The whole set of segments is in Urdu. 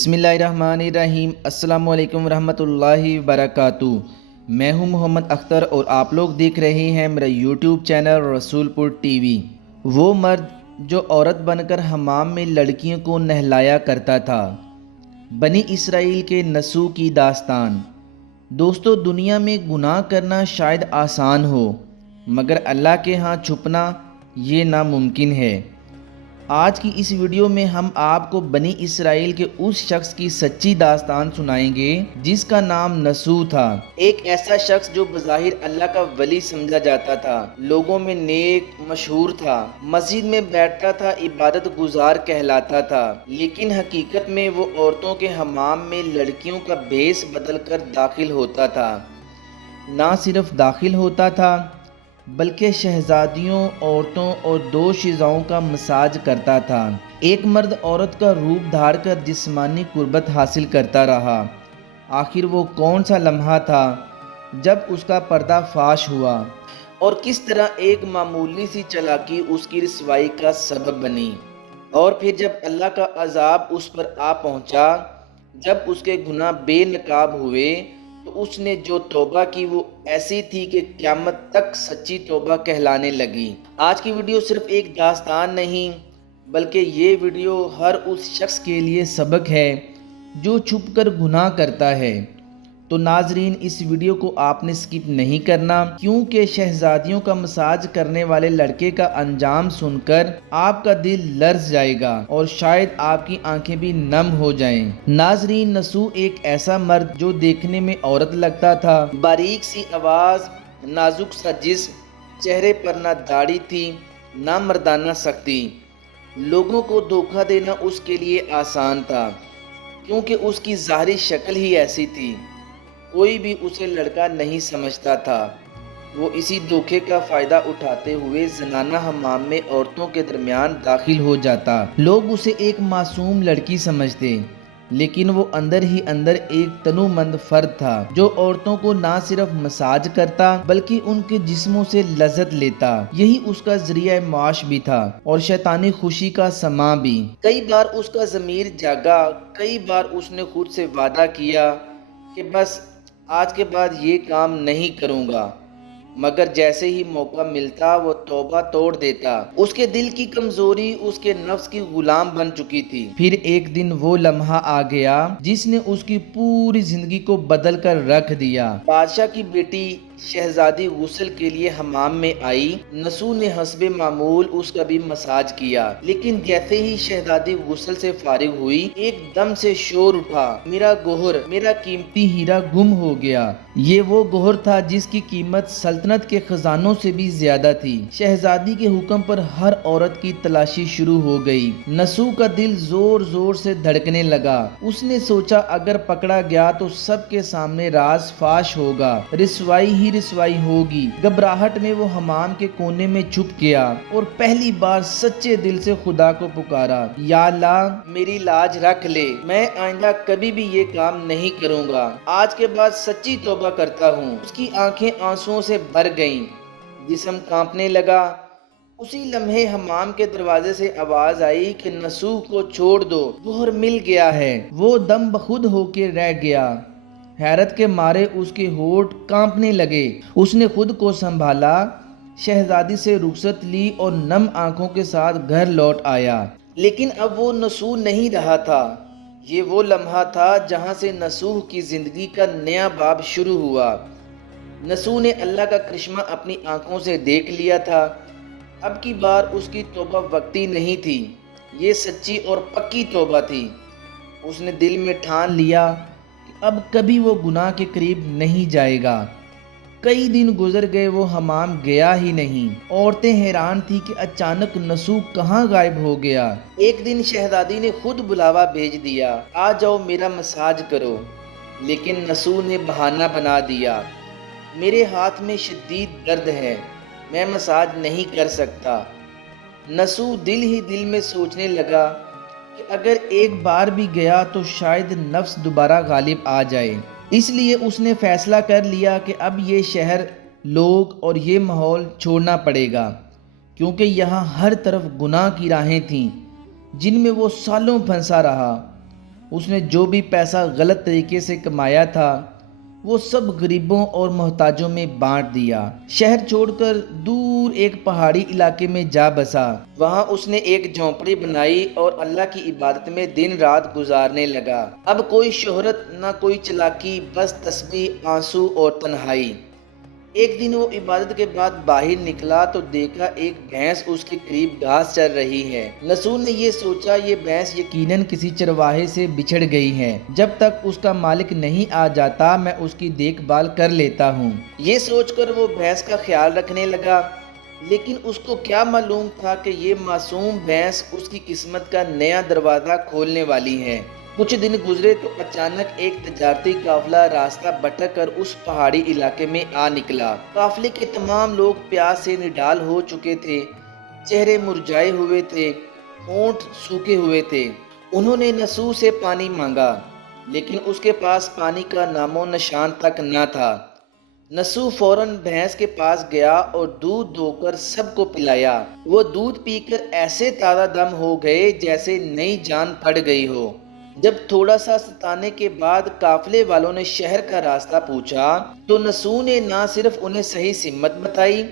بسم اللہ الرحمن الرحیم۔ السلام علیکم ورحمۃ اللہ وبرکاتہ۔ میں ہوں محمد اختر اور آپ لوگ دیکھ رہے ہیں میرا یوٹیوب چینل رسول پور ٹی وی۔ وہ مرد جو عورت بن کر حمام میں لڑکیوں کو نہلایا کرتا تھا۔ بنی اسرائیل کے نسو کی داستان۔ دوستو، دنیا میں گناہ کرنا شاید آسان ہو، مگر اللہ کے ہاں چھپنا یہ ناممکن ہے۔ آج کی اس ویڈیو میں ہم آپ کو بنی اسرائیل کے اس شخص کی سچی داستان سنائیں گے جس کا نام نسو تھا۔ ایک ایسا شخص جو بظاہر اللہ کا ولی سمجھا جاتا تھا، لوگوں میں نیک مشہور تھا، مسجد میں بیٹھتا تھا، عبادت گزار کہلاتا تھا، لیکن حقیقت میں وہ عورتوں کے حمام میں لڑکیوں کا بھیس بدل کر داخل ہوتا تھا۔ نہ صرف داخل ہوتا تھا بلکہ شہزادیوں، عورتوں اور دوشیزاؤں کا مساج کرتا تھا۔ ایک مرد عورت کا روپ دھار کر جسمانی قربت حاصل کرتا رہا۔ آخر وہ کون سا لمحہ تھا جب اس کا پردہ فاش ہوا اور کس طرح ایک معمولی سی چالاکی اس کی رسوائی کا سبب بنی؟ اور پھر جب اللہ کا عذاب اس پر آ پہنچا، جب اس کے گناہ بے نقاب ہوئے، تو اس نے جو توبہ کی وہ ایسی تھی کہ قیامت تک سچی توبہ کہلانے لگی۔ آج کی ویڈیو صرف ایک داستان نہیں، بلکہ یہ ویڈیو ہر اس شخص کے لیے سبق ہے جو چھپ کر گناہ کرتا ہے۔ تو ناظرین، اس ویڈیو کو آپ نے سکپ نہیں کرنا، کیونکہ شہزادیوں کا مساج کرنے والے لڑکے کا انجام سن کر آپ کا دل لرز جائے گا اور شاید آپ کی آنکھیں بھی نم ہو جائیں۔ ناظرین، نسو ایک ایسا مرد جو دیکھنے میں عورت لگتا تھا، باریک سی آواز، نازک سا جسم، چہرے پر نہ داڑھی تھی نہ مردانہ سختی۔ لوگوں کو دھوکہ دینا اس کے لیے آسان تھا، کیونکہ اس کی ظاہری شکل ہی ایسی تھی۔ کوئی بھی اسے لڑکا نہیں سمجھتا تھا۔ وہ اسی دھوکے کا فائدہ اٹھاتے ہوئے زنانہ حمام میں عورتوں کے درمیان داخل ہو جاتا۔ لوگ اسے ایک معصوم لڑکی سمجھتے، لیکن وہ اندر ہی اندر ایک تنومند فرد تھا جو عورتوں کو نہ صرف مساج کرتا بلکہ ان کے جسموں سے لذت لیتا۔ یہی اس کا ذریعہ معاش بھی تھا اور شیطانی خوشی کا سماں بھی۔ کئی بار اس کا ضمیر جاگا، کئی بار اس نے خود سے وعدہ کیا کہ بس آج کے بعد یہ کام نہیں کروں گا، مگر جیسے ہی موقع ملتا وہ توبہ توڑ دیتا۔ اس کے دل کی کمزوری اس کے نفس کی غلام بن چکی تھی۔ پھر ایک دن وہ لمحہ آ گیا جس نے اس کی پوری زندگی کو بدل کر رکھ دیا۔ بادشاہ کی بیٹی شہزادی غسل کے لیے حمام میں آئی۔ نسو نے حسب معمول اس کا بھی مساج کیا، لیکن جیسے ہی شہزادی غسل سے فارغ ہوئی، ایک دم سے شور اٹھا، میرا گوہر، میرا قیمتی ہیرا گم ہو گیا۔ یہ وہ گوہر تھا جس کی قیمت سلطنت کے خزانوں سے بھی زیادہ تھی۔ شہزادی کے حکم پر ہر عورت کی تلاشی شروع ہو گئی۔ نسو کا دل زور زور سے دھڑکنے لگا۔ اس نے سوچا اگر پکڑا گیا تو سب کے سامنے راز فاش ہوگا، رسوائی ہی رسوائی ہوگی۔ گھبراہٹ میں وہ حمام کے کونے میں چھپ گیا اور پہلی بار سچے دل سے خدا کو پکارا، یا اللہ میری لاج رکھ لے، میں آئندہ کبھی بھی یہ کام نہیں کروں گا، آج کے بعد سچی توبہ کرتا ہوں۔ اس کی آنکھیں آنسوؤں سے بھر گئیں، جسم کانپنے لگا۔ اسی لمحے حمام کے دروازے سے آواز آئی کہ نسو کو چھوڑ دو، گوہر مل گیا ہے۔ وہ دم بخود ہو کے رہ گیا۔ حیرت کے مارے اس کے ہونٹ کانپنے لگے۔ اس نے خود کو سنبھالا، شہزادی سے رخصت لی اور نم آنکھوں کے ساتھ گھر لوٹ آیا۔ لیکن اب وہ نسو نہیں رہا تھا۔ یہ وہ لمحہ تھا جہاں سے نسو کی زندگی کا نیا باب شروع ہوا۔ نسو نے اللہ کا کرشمہ اپنی آنکھوں سے دیکھ لیا تھا۔ اب کی بار اس کی توبہ وقتی نہیں تھی، یہ سچی اور پکی توبہ تھی۔ اس نے دل میں ٹھان لیا کہ اب کبھی وہ گناہ کے قریب نہیں جائے گا۔ کئی دن گزر گئے، وہ حمام گیا ہی نہیں۔ عورتیں حیران تھی کہ اچانک نسو کہاں غائب ہو گیا۔ ایک دن شہزادی نے خود بلاوا بھیج دیا، آ جاؤ میرا مساج کرو، لیکن نسو نے بہانہ بنا دیا، میرے ہاتھ میں شدید درد ہے، میں مساج نہیں کر سکتا۔ نسو دل ہی دل میں سوچنے لگا کہ اگر ایک بار بھی گیا تو شاید نفس دوبارہ غالب آ جائے۔ اس لیے اس نے فیصلہ کر لیا کہ اب یہ شہر، لوگ اور یہ ماحول چھوڑنا پڑے گا، کیونکہ یہاں ہر طرف گناہ کی راہیں تھیں جن میں وہ سالوں پھنسا رہا۔ اس نے جو بھی پیسہ غلط طریقے سے کمایا تھا وہ سب غریبوں اور محتاجوں میں بانٹ دیا۔ شہر چھوڑ کر دور ایک پہاڑی علاقے میں جا بسا۔ وہاں اس نے ایک جھونپڑی بنائی اور اللہ کی عبادت میں دن رات گزارنے لگا۔ اب کوئی شہرت نہ کوئی چلاکی، بس تسبیح، آنسو اور تنہائی۔ ایک دن وہ عبادت کے بعد باہر نکلا تو دیکھا ایک بھینس اس کے قریب گھاس چر رہی ہے۔ نسو نے یہ سوچا یہ بھینس یقیناً کسی چرواہے سے بچھڑ گئی ہے، جب تک اس کا مالک نہیں آ جاتا میں اس کی دیکھ بھال کر لیتا ہوں۔ یہ سوچ کر وہ بھینس کا خیال رکھنے لگا، لیکن اس کو کیا معلوم تھا کہ یہ معصوم بھینس اس کی قسمت کا نیا دروازہ کھولنے والی ہے۔ کچھ دن گزرے تو اچانک ایک تجارتی قافلہ راستہ بھٹک کر اس پہاڑی علاقے میں آ نکلا۔ قافلے کے تمام لوگ پیاس سے نڈال ہو چکے تھے، چہرے مرجھائے ہوئے تھے، ہونٹ سوکھے ہوئے تھے۔ انہوں نے نسو سے پانی مانگا، لیکن اس کے پاس پانی کا نام و نشان تک نہ تھا۔ نسو فوراً بھینس کے پاس گیا اور دودھ دو کر سب کو پلایا۔ وہ دودھ پی کر ایسے تازہ دم ہو گئے جیسے نئی جان پڑ گئی ہو۔ جب تھوڑا سا ستانے کے بعد قافلے والوں نے شہر کا راستہ پوچھا تو نسو نے نہ صرف انہیں صحیح سمت بتائی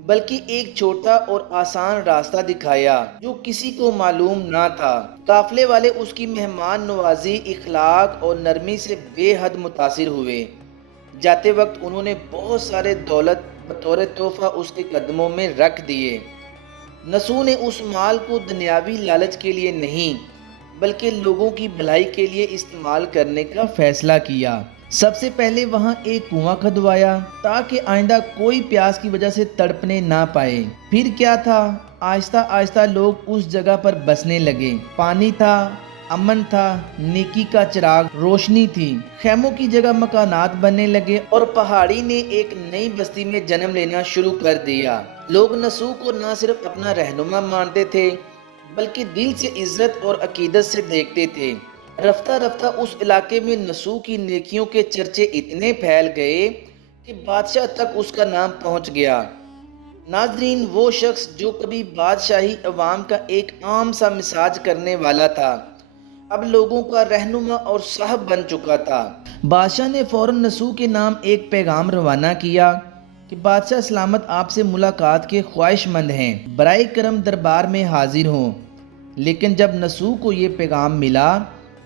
بلکہ ایک چھوٹا اور آسان راستہ دکھایا جو کسی کو معلوم نہ تھا۔ قافلے والے اس کی مہمان نوازی، اخلاق اور نرمی سے بے حد متاثر ہوئے۔ جاتے وقت انہوں نے بہت سارے دولت بطور تحفہ اس کے قدموں میں رکھ دیے۔ نسو نے اس مال کو دنیاوی لالچ کے لیے نہیں بلکہ لوگوں کی بھلائی کے لیے استعمال کرنے کا فیصلہ کیا۔ سب سے پہلے وہاں ایک کنواں کھدوایا تاکہ آئندہ کوئی پیاس کی وجہ سے تڑپنے نہ پائے۔ پھر کیا تھا، آہستہ آہستہ لوگ اس جگہ پر بسنے لگے۔ پانی تھا، امن تھا، نیکی کا چراغ روشنی تھی۔ خیموں کی جگہ مکانات بننے لگے اور پہاڑی نے ایک نئی بستی میں جنم لینا شروع کر دیا۔ لوگ نسو کو نہ صرف اپنا رہنما مانتے تھے بلکہ دل سے عزت اور عقیدت سے دیکھتے تھے۔ رفتہ رفتہ اس علاقے میں نسو کی نیکیوں کے چرچے اتنے پھیل گئے کہ بادشاہ تک اس کا نام پہنچ گیا۔ ناظرین، وہ شخص جو کبھی بادشاہی عوام کا ایک عام سا مزاج کرنے والا تھا، اب لوگوں کا رہنما اور صاحب بن چکا تھا۔ بادشاہ نے فوراً نسو کے نام ایک پیغام روانہ کیا کہ بادشاہ سلامت آپ سے ملاقات کے خواہش مند ہیں، برائے کرم دربار میں حاضر ہوں۔ لیکن جب نسو کو یہ پیغام ملا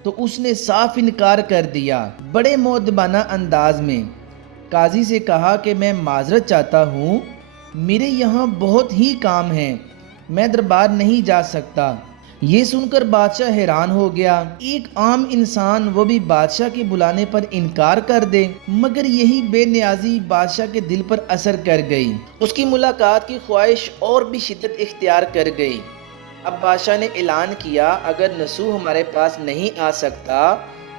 تو اس نے صاف انکار کر دیا۔ بڑے مؤدبانہ انداز میں قاضی سے کہا کہ میں معذرت چاہتا ہوں، میرے یہاں بہت ہی کام ہیں، میں دربار نہیں جا سکتا۔ یہ سن کر بادشاہ حیران ہو گیا، ایک عام انسان وہ بھی بادشاہ کے بلانے پر انکار کر دے۔ مگر یہی بے نیازی بادشاہ کے دل پر اثر کر گئی، اس کی ملاقات کی خواہش اور بھی شدت اختیار کر گئی۔ اب بادشاہ نے اعلان کیا، اگر نسو ہمارے پاس نہیں آ سکتا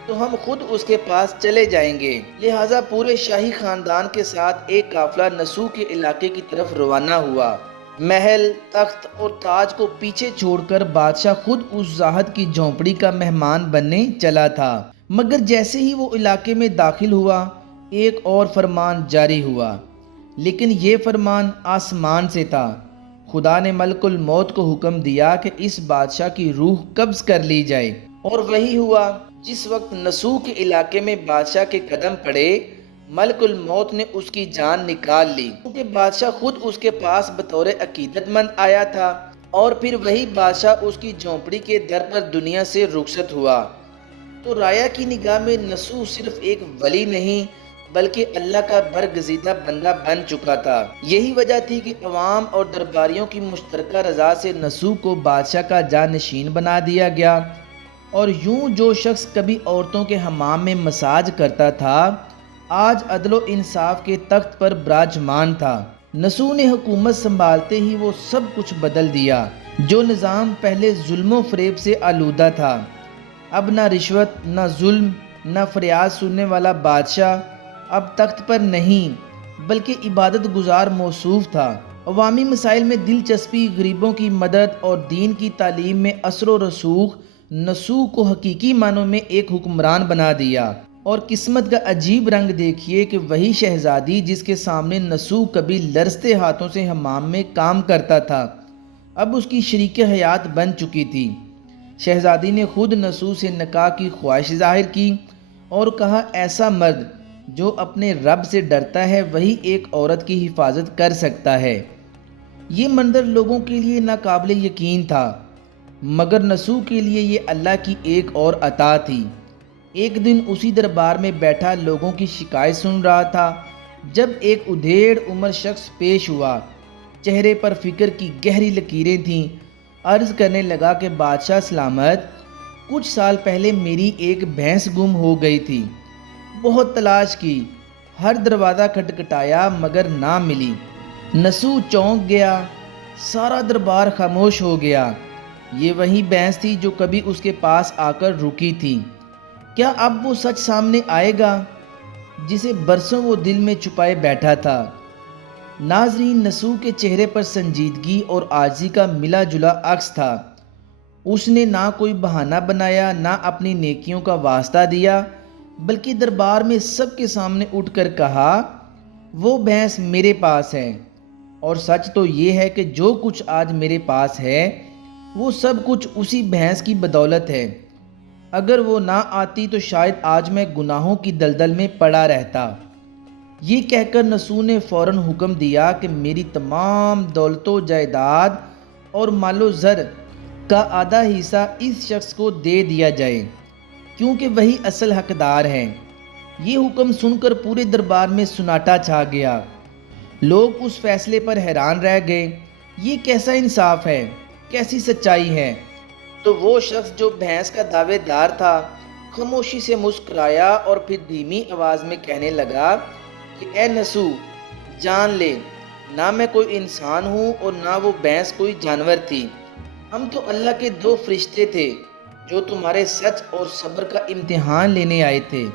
تو ہم خود اس کے پاس چلے جائیں گے۔ لہٰذا پورے شاہی خاندان کے ساتھ ایک قافلہ نسو کے علاقے کی طرف روانہ ہوا۔ محل، تخت اور تاج کو پیچھے چھوڑ کر بادشاہ خود اس زاہد کی جھونپڑی کا مہمان بننے چلا تھا۔ مگر جیسے ہی وہ علاقے میں داخل ہوا ایک اور فرمان جاری ہوا، لیکن یہ فرمان آسمان سے تھا۔ خدا نے ملک الموت کو حکم دیا کہ اس بادشاہ کی روح قبض کر لی جائے، اور وہی ہوا۔ جس وقت نسو کے علاقے میں بادشاہ کے قدم پڑے، ملک الموت نے اس کی جان نکال لی، کیونکہ بادشاہ خود اس کے پاس بطور عقیدت مند آیا تھا، اور پھر وہی بادشاہ اس کی جھونپڑی کے در پر دنیا سے رخصت ہوا۔ تو رایا کی نگاہ میں نسو صرف ایک ولی نہیں بلکہ اللہ کا برگزیدہ بندہ بن چکا تھا۔ یہی وجہ تھی کہ عوام اور درباریوں کی مشترکہ رضا سے نسو کو بادشاہ کا جانشین بنا دیا گیا، اور یوں جو شخص کبھی عورتوں کے حمام میں مساج کرتا تھا آج عدل و انصاف کے تخت پر براجمان تھا۔ نسو نے حکومت سنبھالتے ہی وہ سب کچھ بدل دیا۔ جو نظام پہلے ظلم و فریب سے آلودہ تھا، اب نہ رشوت، نہ ظلم، نہ فریاد سننے والا بادشاہ اب تخت پر نہیں بلکہ عبادت گزار موصوف تھا۔ عوامی مسائل میں دلچسپی، غریبوں کی مدد اور دین کی تعلیم میں اثر و رسوخ نسو کو حقیقی معنوں میں ایک حکمران بنا دیا۔ اور قسمت کا عجیب رنگ دیکھیے کہ وہی شہزادی جس کے سامنے نسو کبھی لرزتے ہاتھوں سے حمام میں کام کرتا تھا، اب اس کی شریک حیات بن چکی تھی۔ شہزادی نے خود نسو سے نکاح کی خواہش ظاہر کی اور کہا ایسا مرد جو اپنے رب سے ڈرتا ہے وہی ایک عورت کی حفاظت کر سکتا ہے۔ یہ منظر لوگوں کے لیے ناقابل یقین تھا، مگر نسو کے لیے یہ اللہ کی ایک اور عطا تھی۔ ایک دن اسی دربار میں بیٹھا لوگوں کی شکایت سن رہا تھا جب ایک ادھیڑ عمر شخص پیش ہوا، چہرے پر فکر کی گہری لکیریں تھیں۔ عرض کرنے لگا کہ بادشاہ سلامت، کچھ سال پہلے میری ایک بھینس گم ہو گئی تھی، بہت تلاش کی، ہر دروازہ کھٹکھٹایا مگر نہ ملی۔ نسو چونک گیا، سارا دربار خاموش ہو گیا۔ یہ وہی بھینس تھی جو کبھی اس کے پاس آ کر رکی تھی۔ کیا اب وہ سچ سامنے آئے گا جسے برسوں وہ دل میں چھپائے بیٹھا تھا؟ ناظرین، نسو کے چہرے پر سنجیدگی اور عاجزی کا ملا جلا عکس تھا۔ اس نے نہ کوئی بہانہ بنایا، نہ اپنی نیکیوں کا واسطہ دیا، بلکہ دربار میں سب کے سامنے اٹھ کر کہا، وہ بھینس میرے پاس ہے، اور سچ تو یہ ہے کہ جو کچھ آج میرے پاس ہے وہ سب کچھ اسی بھینس کی بدولت ہے۔ اگر وہ نہ آتی تو شاید آج میں گناہوں کی دلدل میں پڑا رہتا۔ یہ کہہ کر نسو نے فوراً حکم دیا کہ میری تمام دولت و جائیداد اور مال و زر کا آدھا حصہ اس شخص کو دے دیا جائے، کیونکہ وہی اصل حقدار ہے۔ یہ حکم سن کر پورے دربار میں سناٹا چھا گیا۔ لوگ اس فیصلے پر حیران رہ گئے۔ یہ کیسا انصاف ہے، کیسی سچائی ہے؟ تو وہ شخص جو بھینس کا دعوے دار تھا خاموشی سے مسکرایا اور پھر دھیمی آواز میں کہنے لگا کہ اے نسو، جان لے، نہ میں کوئی انسان ہوں اور نہ وہ بھینس کوئی جانور تھی۔ ہم تو اللہ کے دو فرشتے تھے جو تمہارے سچ اور صبر کا امتحان لینے آئے تھے۔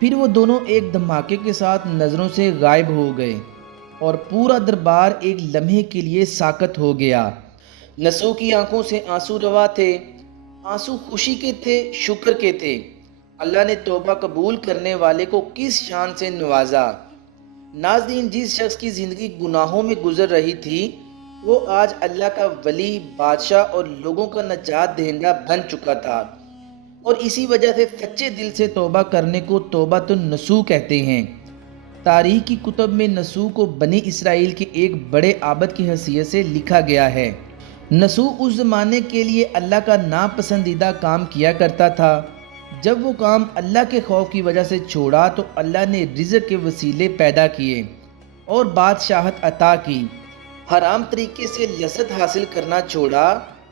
پھر وہ دونوں ایک دھماکے کے ساتھ نظروں سے غائب ہو گئے اور پورا دربار ایک لمحے کے لیے ساکت ہو گیا۔ نسو کی آنکھوں سے آنسو روا تھے، آنسو خوشی کے تھے، شکر کے تھے۔ اللہ نے توبہ قبول کرنے والے کو کس شان سے نوازا۔ ناظرین، جس شخص کی زندگی گناہوں میں گزر رہی تھی وہ آج اللہ کا ولی، بادشاہ اور لوگوں کا نجات دہندہ بن چکا تھا، اور اسی وجہ سے سچے دل سے توبہ کرنے کو توبۃ النسو کہتے ہیں۔ تاریخ کی کتب میں نسو کو بنی اسرائیل کے ایک بڑے عابد کی حیثیت سے لکھا گیا ہے۔ نسو اس زمانے کے لیے اللہ کا ناپسندیدہ کام کیا کرتا تھا۔ جب وہ کام اللہ کے خوف کی وجہ سے چھوڑا تو اللہ نے رزق کے وسیلے پیدا کیے اور بادشاہت عطا کی۔ حرام طریقے سے لذت حاصل کرنا چھوڑا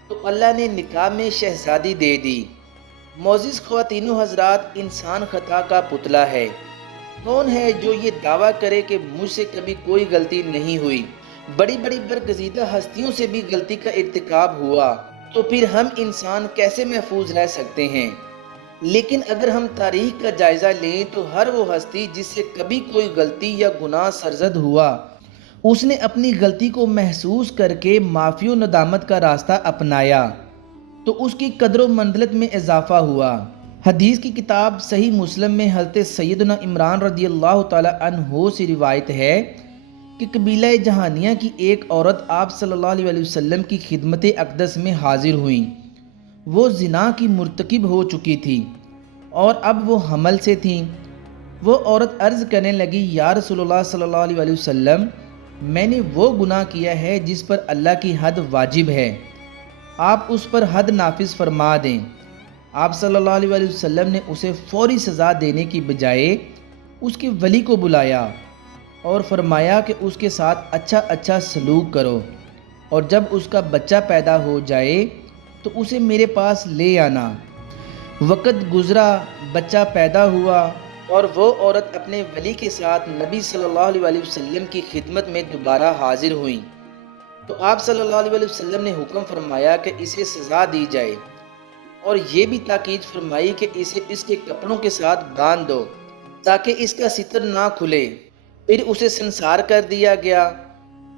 تو اللہ نے نکاح میں شہزادی دے دی۔ معزز خواتین و حضرات، انسان خطا کا پتلا ہے۔ کون ہے جو یہ دعویٰ کرے کہ مجھ سے کبھی کوئی غلطی نہیں ہوئی؟ بڑی بڑی برگزیدہ ہستیوں سے بھی غلطی کا ارتکاب ہوا، تو پھر ہم انسان کیسے محفوظ رہ سکتے ہیں؟ لیکن اگر ہم تاریخ کا جائزہ لیں تو ہر وہ ہستی جس سے کبھی کوئی غلطی یا گناہ سرزد ہوا، اس نے اپنی غلطی کو محسوس کر کے معافی و ندامت کا راستہ اپنایا تو اس کی قدر و منزلت میں اضافہ ہوا۔ حدیث کی کتاب صحیح مسلم میں حضرت سیدنا عمران رضی اللہ تعالی عنہ سے روایت ہے کہ قبیلہ جہانیہ کی ایک عورت آپ صلی اللہ علیہ وسلم کی خدمت اقدس میں حاضر ہوئیں۔ وہ زنا کی مرتکب ہو چکی تھی اور اب وہ حمل سے تھیں۔ وہ عورت عرض کرنے لگی، یا رسول اللہ صلی اللہ علیہ وسلم، میں نے وہ گناہ کیا ہے جس پر اللہ کی حد واجب ہے، آپ اس پر حد نافذ فرما دیں۔ آپ صلی اللہ علیہ وسلم نے اسے فوری سزا دینے کی بجائے اس کے ولی کو بلایا اور فرمایا کہ اس کے ساتھ اچھا اچھا سلوک کرو، اور جب اس کا بچہ پیدا ہو جائے تو اسے میرے پاس لے آنا۔ وقت گزرا، بچہ پیدا ہوا اور وہ عورت اپنے ولی کے ساتھ نبی صلی اللہ علیہ وسلم کی خدمت میں دوبارہ حاضر ہوئیں تو آپ صلی اللہ علیہ وسلم نے حکم فرمایا کہ اسے سزا دی جائے، اور یہ بھی تاکید فرمائی کہ اسے اس کے کپڑوں کے ساتھ باندھ دو تاکہ اس کا ستر نہ کھلے۔ پھر اسے سنسار کر دیا گیا۔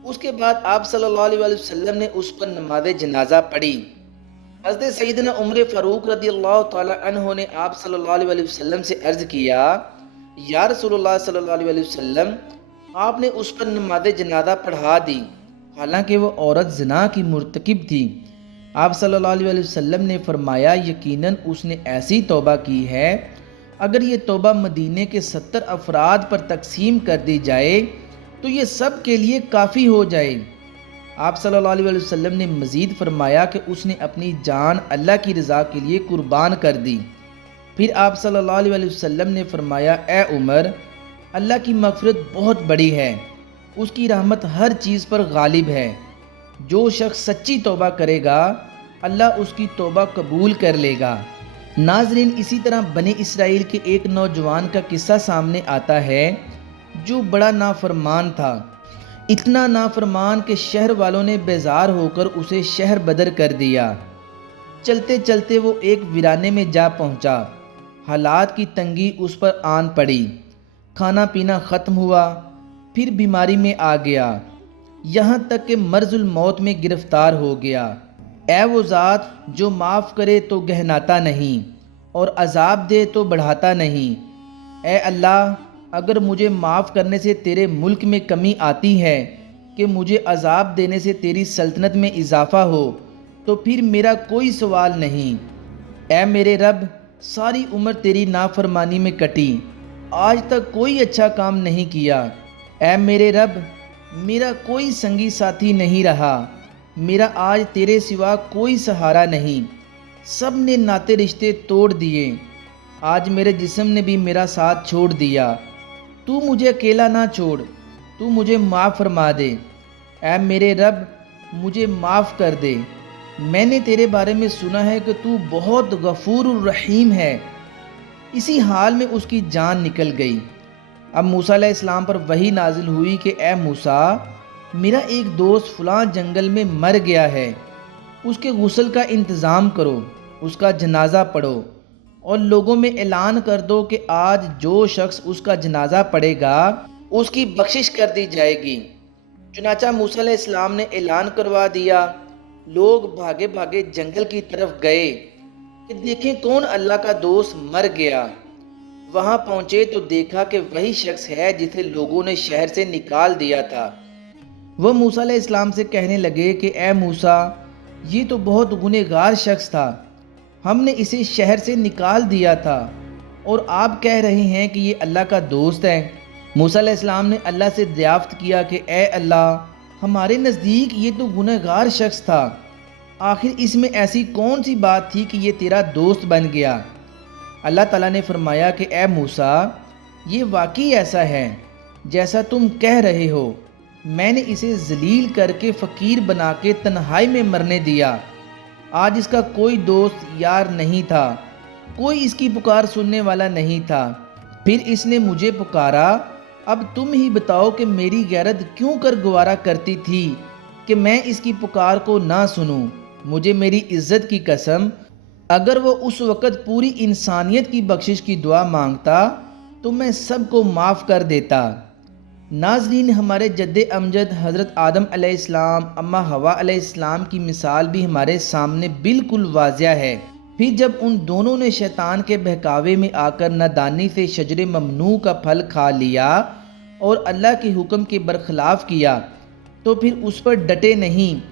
اس کے بعد آپ صلی اللہ علیہ وسلم نے اس پر نماز جنازہ پڑھی۔ حضرت سیدنا عمر فاروق رضی اللہ تعالی عنہ نے آپ صلی اللہ علیہ وسلم سے عرض کیا، یا رسول اللہ صلی اللہ علیہ وسلم، آپ نے اس پر نماز جنازہ پڑھا دی، حالانکہ وہ عورت زنا کی مرتکب تھی۔ آپ صلی اللہ علیہ وسلم نے فرمایا یقیناً اس نے ایسی توبہ کی ہے اگر یہ توبہ مدینے کے 70 افراد پر تقسیم کر دی جائے تو یہ سب کے لیے کافی ہو جائے۔ آپ صلی اللہ علیہ وسلم نے مزید فرمایا کہ اس نے اپنی جان اللہ کی رضا کے لیے قربان کر دی۔ پھر آپ صلی اللہ علیہ وسلم نے فرمایا اے عمر، اللہ کی مغفرت بہت بڑی ہے، اس کی رحمت ہر چیز پر غالب ہے۔ جو شخص سچی توبہ کرے گا اللہ اس کی توبہ قبول کر لے گا۔ ناظرین، اسی طرح بنی اسرائیل کے ایک نوجوان کا قصہ سامنے آتا ہے جو بڑا نافرمان تھا، اتنا نافرمان کہ شہر والوں نے بیزار ہو کر اسے شہر بدر کر دیا۔ چلتے چلتے وہ ایک ویرانے میں جا پہنچا، حالات کی تنگی اس پر آن پڑی، کھانا پینا ختم ہوا، پھر بیماری میں آ گیا، یہاں تک کہ مرض الموت میں گرفتار ہو گیا۔ اے وہ ذات جو معاف کرے تو گہناتا نہیں اور عذاب دے تو بڑھاتا نہیں، اے اللہ اگر مجھے معاف کرنے سے تیرے ملک میں کمی آتی ہے کہ مجھے عذاب دینے سے تیری سلطنت میں اضافہ ہو تو پھر میرا کوئی سوال نہیں۔ اے میرے رب، ساری عمر تیری نافرمانی میں کٹی، آج تک کوئی اچھا کام نہیں کیا۔ اے میرے رب، میرا کوئی سنگی ساتھی نہیں رہا، میرا آج تیرے سوا کوئی سہارا نہیں، سب نے ناطے رشتے توڑ دیے، آج میرے جسم نے بھی میرا ساتھ چھوڑ دیا، تو مجھے اکیلا نہ چھوڑ، تو مجھے معاف فرما دے۔ اے میرے رب، مجھے معاف کر دے، میں نے تیرے بارے میں سنا ہے کہ تو بہت غفور الرحیم ہے۔ اسی حال میں اس کی جان نکل گئی۔ اب موسیٰ علیہ السلام پر وحی نازل ہوئی کہ اے موسیٰ، میرا ایک دوست فلاں جنگل میں مر گیا ہے، اس کے غسل کا انتظام کرو، اس کا جنازہ پڑھو اور لوگوں میں اعلان کر دو کہ آج جو شخص اس کا جنازہ پڑھے گا اس کی بخشش کر دی جائے گی۔ چنانچہ موسیٰ علیہ السلام نے اعلان کروا دیا، لوگ بھاگے بھاگے جنگل کی طرف گئے کہ دیکھیں کون اللہ کا دوست مر گیا۔ وہاں پہنچے تو دیکھا کہ وہی شخص ہے جسے لوگوں نے شہر سے نکال دیا تھا۔ وہ موسیٰ علیہ السلام سے کہنے لگے کہ اے موسیٰ، یہ تو بہت گنہگار شخص تھا، ہم نے اسے شہر سے نکال دیا تھا اور آپ کہہ رہے ہیں کہ یہ اللہ کا دوست ہے۔ موسیٰ علیہ السلام نے اللہ سے دریافت کیا کہ اے اللہ، ہمارے نزدیک یہ تو گنہگار شخص تھا، آخر اس میں ایسی کون سی بات تھی کہ یہ تیرا دوست بن گیا؟ اللہ تعالیٰ نے فرمایا کہ اے موسیٰ، یہ واقعی ایسا ہے جیسا تم کہہ رہے ہو، میں نے اسے ذلیل کر کے فقیر بنا کے تنہائی میں مرنے دیا، آج اس کا کوئی دوست یار نہیں تھا، کوئی اس کی پکار سننے والا نہیں تھا، پھر اس نے مجھے پکارا۔ اب تم ہی بتاؤ کہ میری غیرت کیوں کر گوارا کرتی تھی کہ میں اس کی پکار کو نہ سنوں؟ مجھے میری عزت کی قسم، اگر وہ اس وقت پوری انسانیت کی بخشش کی دعا مانگتا تو میں سب کو معاف کر دیتا۔ ناظرین، ہمارے جد امجد حضرت آدم علیہ السلام، اماں حوا علیہ السلام کی مثال بھی ہمارے سامنے بالکل واضح ہے۔ پھر جب ان دونوں نے شیطان کے بہکاوے میں آ کر نادانی سے شجر ممنوع کا پھل کھا لیا اور اللہ کے حکم کے برخلاف کیا تو پھر اس پر ڈٹے نہیں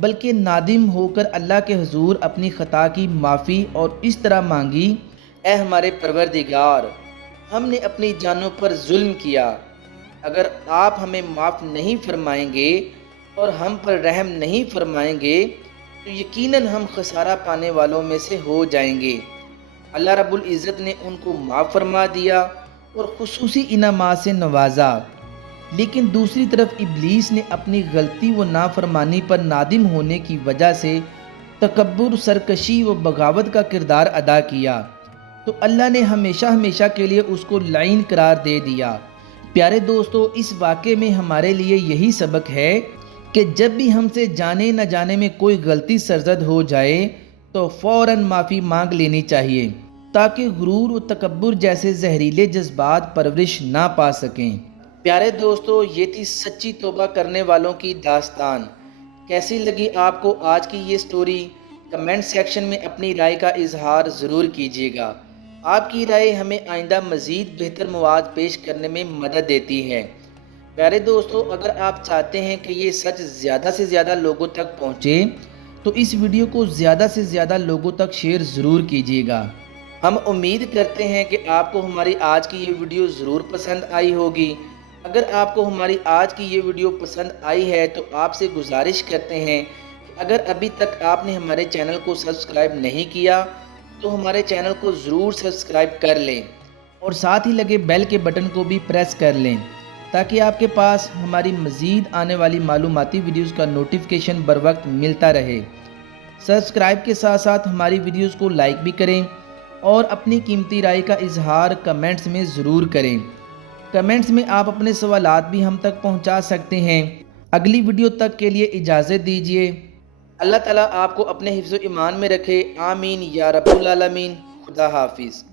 بلکہ نادم ہو کر اللہ کے حضور اپنی خطا کی معافی اور اس طرح مانگی، اے ہمارے پروردگار، ہم نے اپنی جانوں پر ظلم کیا، اگر آپ ہمیں معاف نہیں فرمائیں گے اور ہم پر رحم نہیں فرمائیں گے تو یقیناً ہم خسارہ پانے والوں میں سے ہو جائیں گے۔ اللہ رب العزت نے ان کو معاف فرما دیا اور خصوصی انعامات سے نوازا، لیکن دوسری طرف ابلیس نے اپنی غلطی و نافرمانی پر نادم ہونے کی وجہ سے تکبر، سرکشی و بغاوت کا کردار ادا کیا تو اللہ نے ہمیشہ ہمیشہ کے لیے اس کو لعین قرار دے دیا۔ پیارے دوستو، اس واقعے میں ہمارے لیے یہی سبق ہے کہ جب بھی ہم سے جانے نہ جانے میں کوئی غلطی سرزد ہو جائے تو فوراً معافی مانگ لینی چاہیے تاکہ غرور و تکبر جیسے زہریلے جذبات پرورش نہ پا سکیں۔ پیارے دوستو، یہ تھی سچی توبہ کرنے والوں کی داستان۔ کیسی لگی آپ کو آج کی یہ سٹوری؟ کمنٹ سیکشن میں اپنی رائے کا اظہار ضرور کیجیے گا۔ آپ کی رائے ہمیں آئندہ مزید بہتر مواد پیش کرنے میں مدد دیتی ہے۔ پیارے دوستو، اگر آپ چاہتے ہیں کہ یہ سچ زیادہ سے زیادہ لوگوں تک پہنچے تو اس ویڈیو کو زیادہ سے زیادہ لوگوں تک شیئر ضرور کیجیے گا۔ ہم امید کرتے ہیں کہ آپ کو ہماری آج کی یہ ویڈیو ضرور پسند آئی ہوگی۔ اگر آپ کو ہماری آج کی یہ ویڈیو پسند آئی ہے تو آپ سے گزارش کرتے ہیں کہ اگر ابھی تک آپ نے ہمارے چینل کو سبسکرائب نہیں کیا تو ہمارے چینل کو ضرور سبسکرائب کر لیں اور ساتھ ہی لگے بیل کے بٹن کو بھی پریس کر لیں تاکہ آپ کے پاس ہماری مزید آنے والی معلوماتی ویڈیوز کا نوٹیفیکیشن بر وقت ملتا رہے۔ سبسکرائب کے ساتھ ساتھ ہماری ویڈیوز کو لائک بھی کریں اور اپنی قیمتی رائے کا اظہار کمنٹس میں ضرور کریں۔ کمنٹس میں آپ اپنے سوالات بھی ہم تک پہنچا سکتے ہیں۔ اگلی ویڈیو تک کے لیے اجازت دیجیے۔ اللہ تعالیٰ آپ کو اپنے حفظ و ایمان میں رکھے، آمین یا رب العالمین۔ خدا حافظ۔